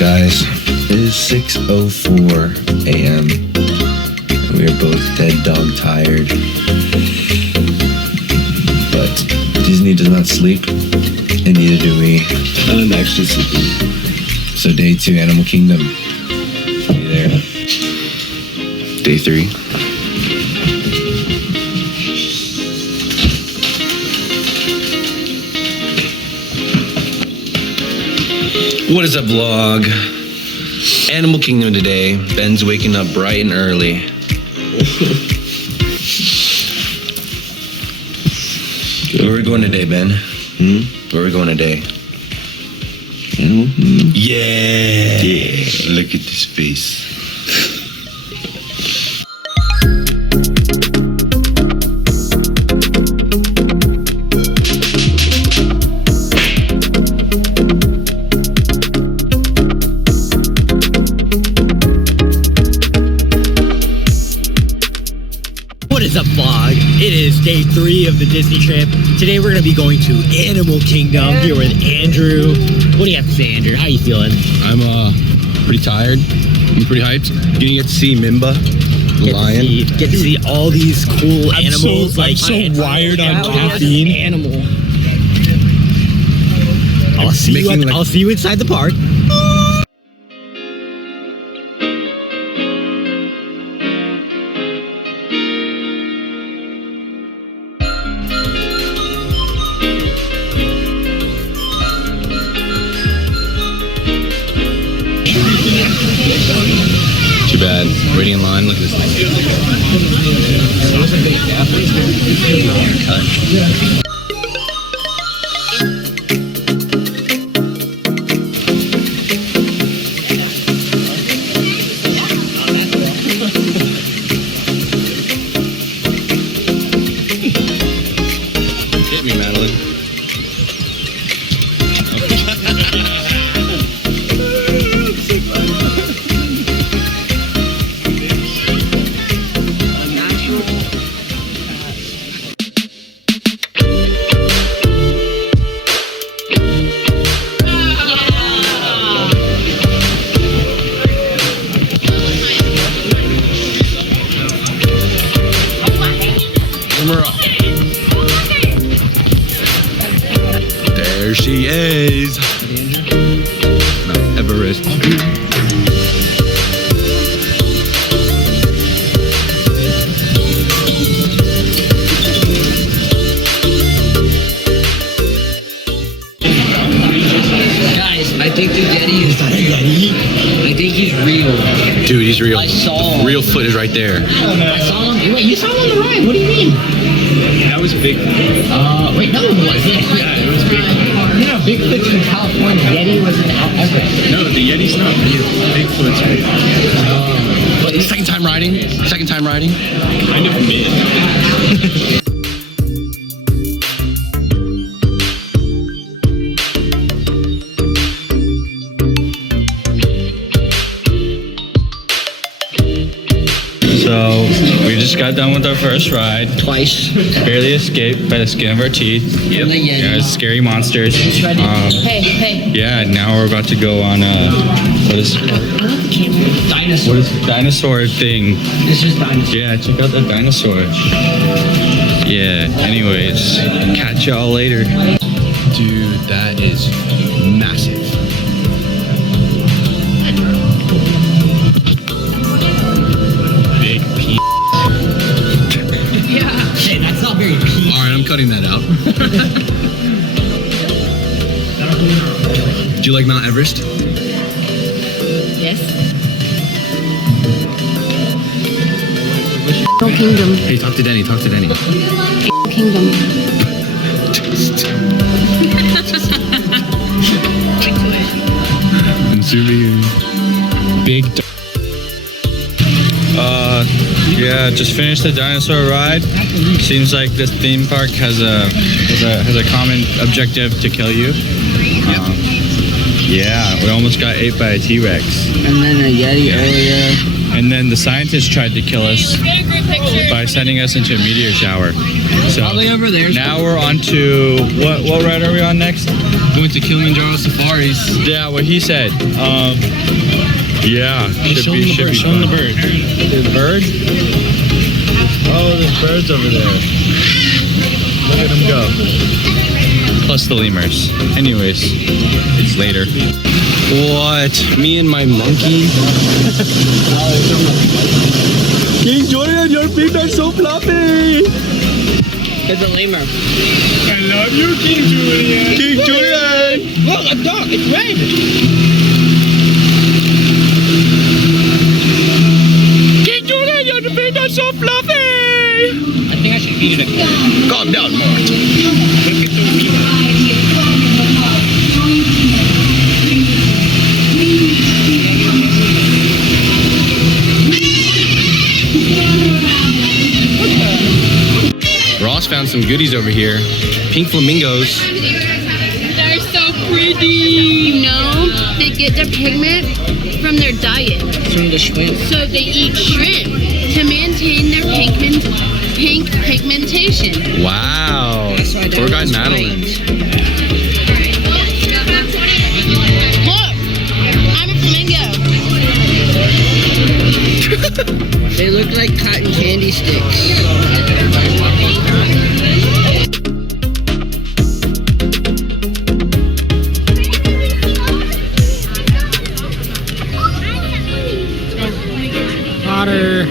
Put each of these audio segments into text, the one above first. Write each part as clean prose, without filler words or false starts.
guys? It is 6:04 a.m. We are both dead dog tired. But Disney does not sleep, and neither do we. I'm actually sleeping. So day 2, Animal Kingdom. You there? Day 3. What is up, vlog? Animal Kingdom today. Ben's waking up bright and early. Where are we going today, Ben? Where are we going today? Animal Kingdom? Yeah. Look at this face. What is up, vlog? It is day 3 of the Disney trip. Today we're going to be going to Animal Kingdom here with Andrew. What do you have to say, Andrew? How you feeling? I'm pretty tired. I'm pretty hyped. You get to see Mimba, the lion. Get to see all these cool animals. I'm so wired on caffeine. Animal. I'll see you inside the park. Too bad. Waiting in line. Look at this thing. Hit me, Madelyn. There she is. Mount Everest. Guys, I think the Yeti is not a Yeti. I think he's real. Dude, he's real. I saw him. Real foot is right there. I saw him. Wait, you saw him on the ride? What do you mean? That was big. Wait, no, it wasn't. Yeah, it was big. No, Bigfoot's in California. Yeti was in Mount Everest. No, the Yeti's not real. Bigfoot's real. Second time riding. Kind of mid. So we just got done with our first ride. Twice. Barely escaped by the skin of our teeth. Yep. The Yeti. Yeah, scary monsters. Hey. Yeah, now we're about to go on what is Dinosaur. dinosaur thing? This is dinosaur. Yeah, check out the dinosaur. Yeah. Anyways, catch y'all later. Dude, that is massive. Big P. Hey, that's not very peaceful. Alright, I'm cutting that out. Do you like Mount Everest? Yes. Animal Kingdom. Hey, talk to Denny. Animal Kingdom. I'm zooming in. Big. Yeah, just finished the dinosaur ride. Seems like this theme park has a common objective to kill you. Yeah, we almost got ate by a T-Rex. And then a Yeti earlier. And then the scientists tried to kill us by sending us into a meteor shower. So Probably over there. now we're on to what ride are we on next? Going to Kilimanjaro safaris. Yeah, what he said. Yeah, Show him the bird. Show him the bird. There's a bird? Oh, there's birds over there. Look at them go. Plus the lemurs. Anyways, it's later. What? Me and my monkey? King Julian, your feet are so fluffy! It's a lemur. I love you, King Julian! King Julian! Look, a dog. It's red. King Julian, your feet are so fluffy! I think I should feed it a cat. Calm down, Mark. Look at the lemur. Ross found some goodies over here. Pink flamingos. They're so pretty. You know, they get their pigment from their diet. From the shrimp. So they eat shrimp to maintain their pink pigmentation. Wow. That's why Tour guide that was Madelyn. Look, I'm a flamingo. They look like cotton candy sticks. Otter.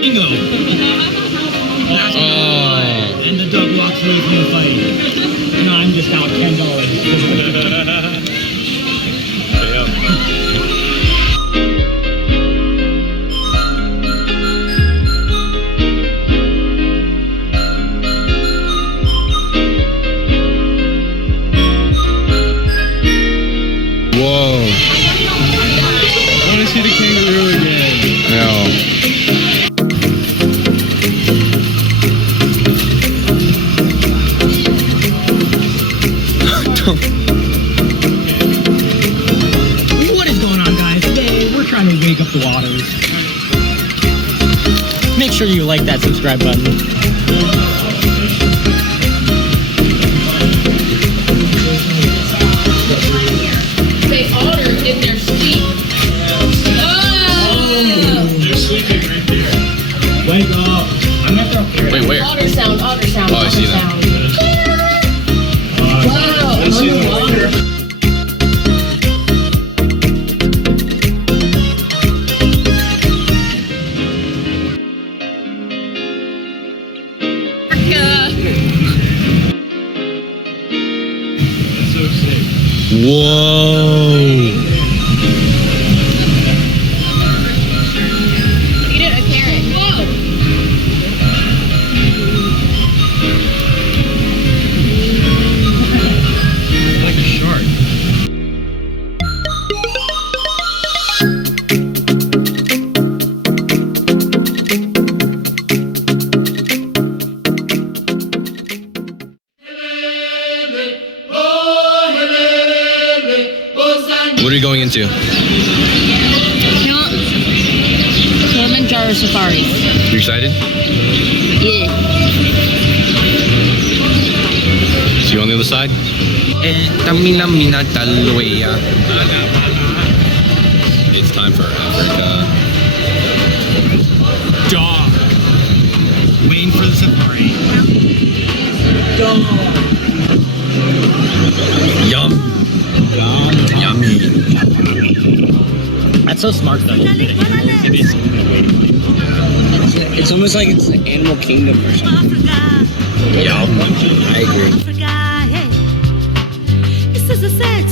Bingo. Oh. And the dog walks away from the fight. And I'm just out $10. Whoa. I want to see the kangaroo again. No. What is going on, guys? Today we're trying to wake up the waters. Make sure you like that subscribe button. They otter in their sleep. Oh! They're sleeping right there. Wake up. I'm not gonna care. Wait, where? Otter sound, otter sound. Oh, I see otter them. Sound. Wow, underwater. That's so sick. Whoa. Eat it, a carrot. Whoa! Like a shark. What are you going into? Kilimanjaro safari. You excited? Yeah. See you on the other side? It's time for Africa. Dog. Waiting for the safari. Yum. Yummy. That's so smart though. It's almost like it's the animal kingdom or something. Yum. I agree. This is a set.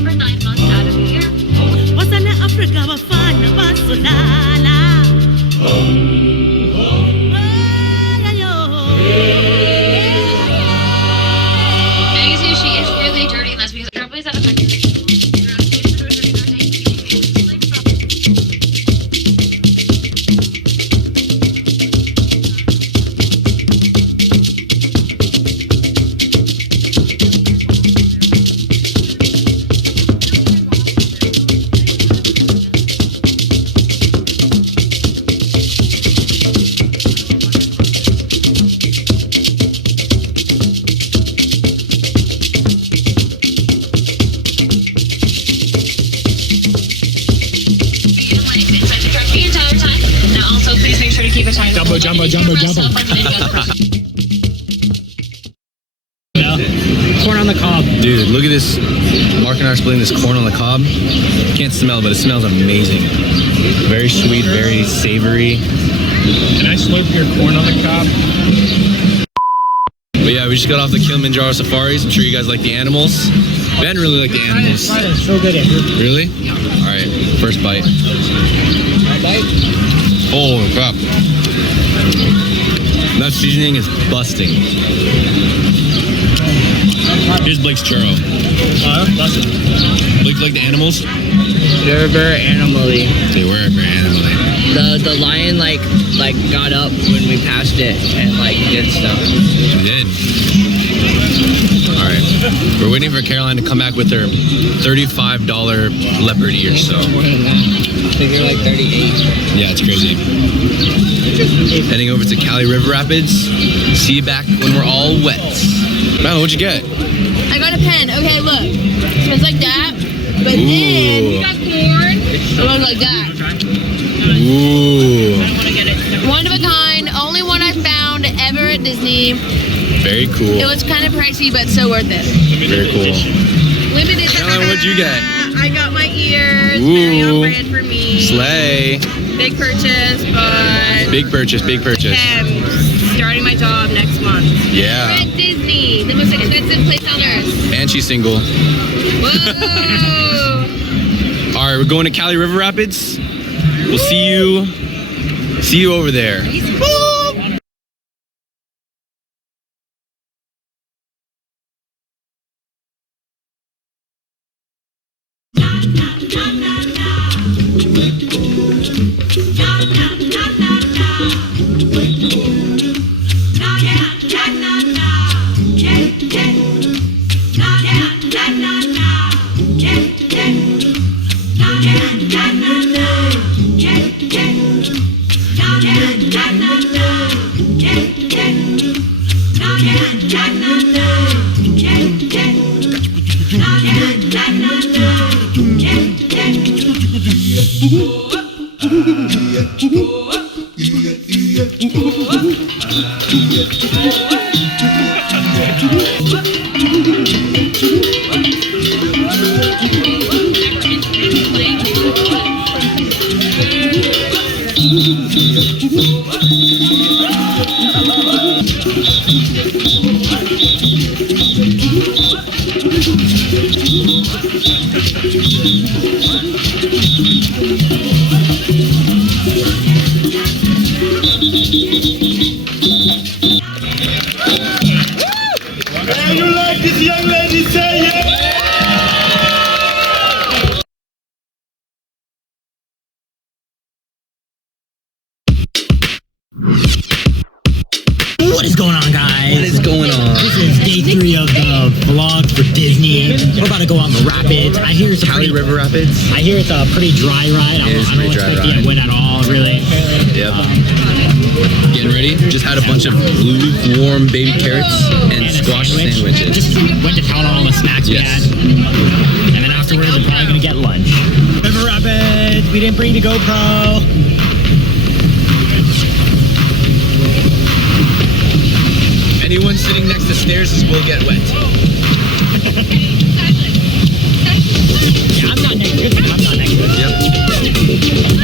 For 9 months out of the year. Jumbo. Corn on the cob. Dude, look at this. Mark and I are splitting this corn on the cob. Can't smell, but it smells amazing. Very sweet, very savory. Can I slurp your corn on the cob? But yeah, we just got off the Kilimanjaro safaris. I'm sure you guys like the animals. Ben really like the animals. It's so good, Andrew. Really? All right, first bite. Oh crap! That seasoning is busting. Here's Blake's churro. Blake like the animals? They're very animal-y. They were very animal-y. The lion like got up when we passed it and like did stuff. They did. All right, we're waiting for Caroline to come back with her $35 leopard ear. So More than that. I think they're like 38. yeah, it's crazy. Heading over to Cali River Rapids. See you back when we're all wet. Madelyn, what'd you get? I got a pen. Okay, look. It smells like that. But then Ooh. it smells like that. Ooh, One of a kind. Only one I found ever at Disney. very cool. It was kind of pricey, but so worth it. Very cool. Limited. Caroline, what'd you get? I got my ears. Ooh. Very on brand for me. Slay. Big purchase, but Big purchase, big purchase. I'm starting my job next month. Yeah. At Disney, the most expensive place on earth. And she's single. Whoa! All right, we're going to Cali River Rapids. We'll see you over there. What is going on, guys? What is going on? This is day 3 of the vlog for Disney. We're about to go on the rapids. I hear it's a Cali pretty, River Rapids. I hear it's a pretty dry ride. I It is don't pretty dry expect you ride. to win at all, really. Yep. Getting ready. Just had a bunch of lukewarm baby carrots and a squash sandwich. sandwiches. Just went to town on all the snacks we Yes. had. And then afterwards, we're probably going to get lunch. River Rapids. We didn't bring the GoPro. Anyone sitting next to stairs will get wet. Yeah, I'm not next to it. I'm not next to it.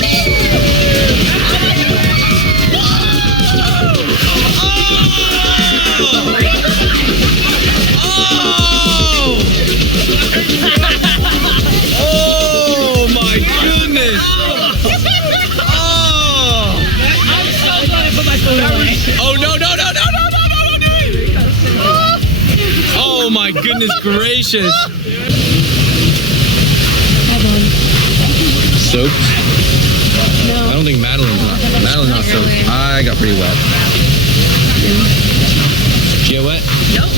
Oh my goodness! Oh! I'm so glad I put my phone away. Oh no! Oh my goodness gracious! Soaked? No. I don't think Madelyn's not soaked. really. I got pretty wet. Did you get wet? Nope.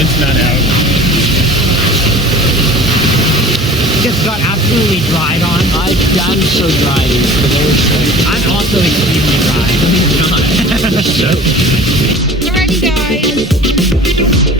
It's not out. Just got absolutely dried on. I'm so dry, dude. I'm also extremely dry. We're ready, guys.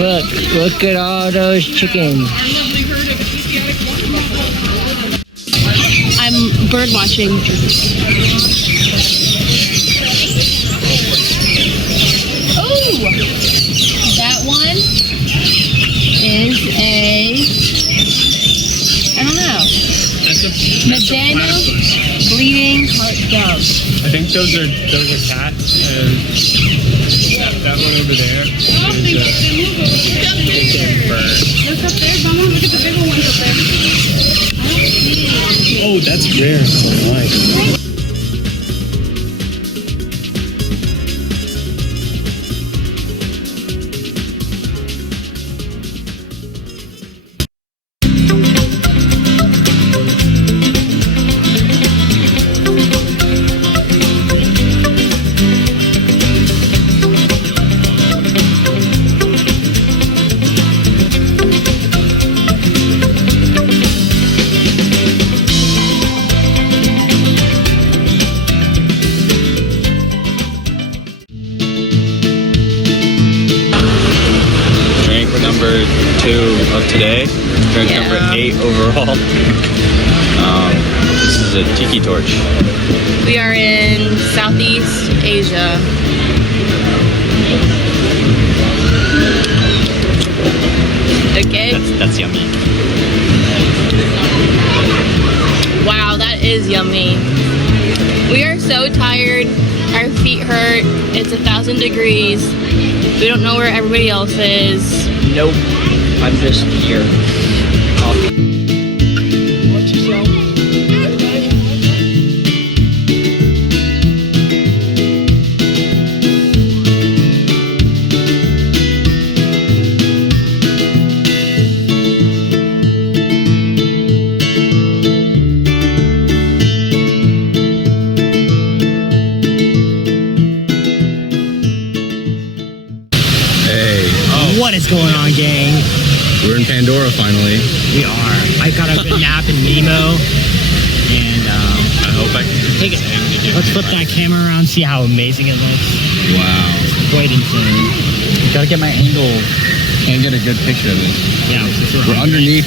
Look at all those chickens. I'm bird watching. Oh, that one is I don't know. Madelyn bleeding heart dove. I think those are cats, and that one over there is bird. Look up there, Mama. Look at the bigger ones up there. I don't see it. Oh, that's rare. So nice. Number 2 of today. Drink number 8 overall. This is a tiki torch. We are in Southeast Asia. Okay. That's yummy. Wow, that is yummy. We are so tired. Our feet hurt. It's 1,000 degrees. We don't know where everybody else is. Nope. I'm just here. What is going on, gang? We're in Pandora finally. We are. I got a good nap in Nemo, and I hope I can take it. Let's flip that camera around, see how amazing it looks. Wow. Quite insane. gotta get my angle. Can't get a good picture of this. Yeah, We're underneath,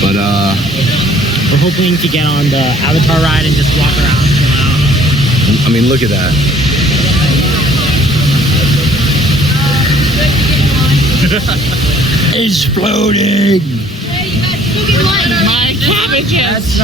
but we're hoping to get on the Avatar ride and just walk around. I mean, look at that. It's floating. My cabbages.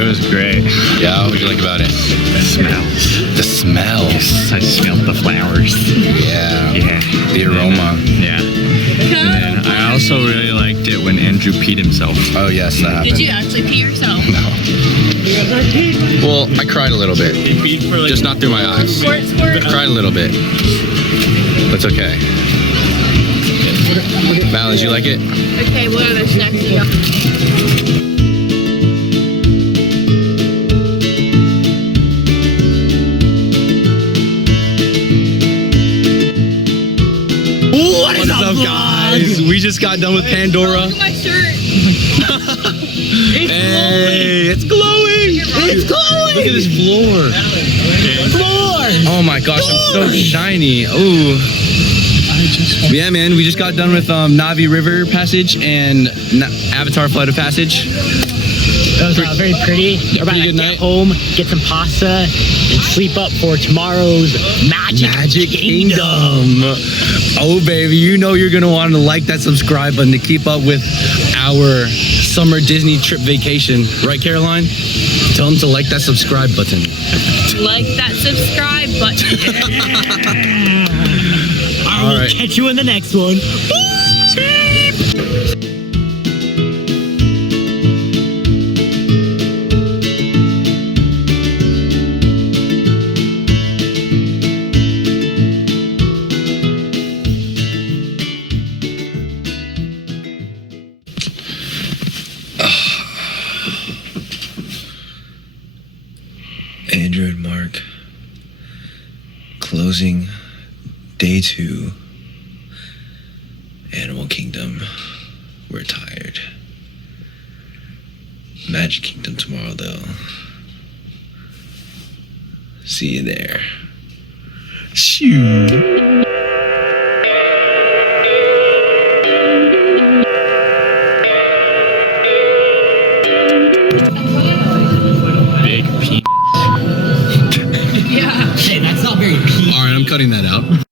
It was great. Yeah, what did you like about it? The smells. The smells. I smelled the flowers. Yeah. Yeah. The aroma. Yeah. And then I also really liked it when Andrew peed himself. Oh yes, that happened. Did you actually pee yourself? Well, I cried a little bit. He peed for like Just not through my eyes. Squirt, squirt. Cried a little bit. That's okay. Madelyn, did you like it? Okay, what other snacks do you got? What is What's up, guys? We just got done with Pandora. Look at my shirt. Hey, it's glowing! It's glowing! Look at this floor. Floor! Oh my gosh, I'm so shiny. Ooh. Yeah, man, we just got done with Navi River Passage and Avatar Flight of Passage. That was very pretty. We're about Pretty to good get night. home, get some pasta, and sleep up for tomorrow's Magic Kingdom. Oh, baby, you know you're going to want to like that subscribe button to keep up with our summer Disney trip vacation. Right, Caroline? Tell them to like that subscribe button. Like that subscribe button. I will catch you in the next one. Andrew and Mark, closing day 2, Animal Kingdom. We're tired. Magic Kingdom tomorrow, though. See you there. Shoo. Big penis. Yeah. Hey, that's not very peaceful. All right, I'm cutting that out.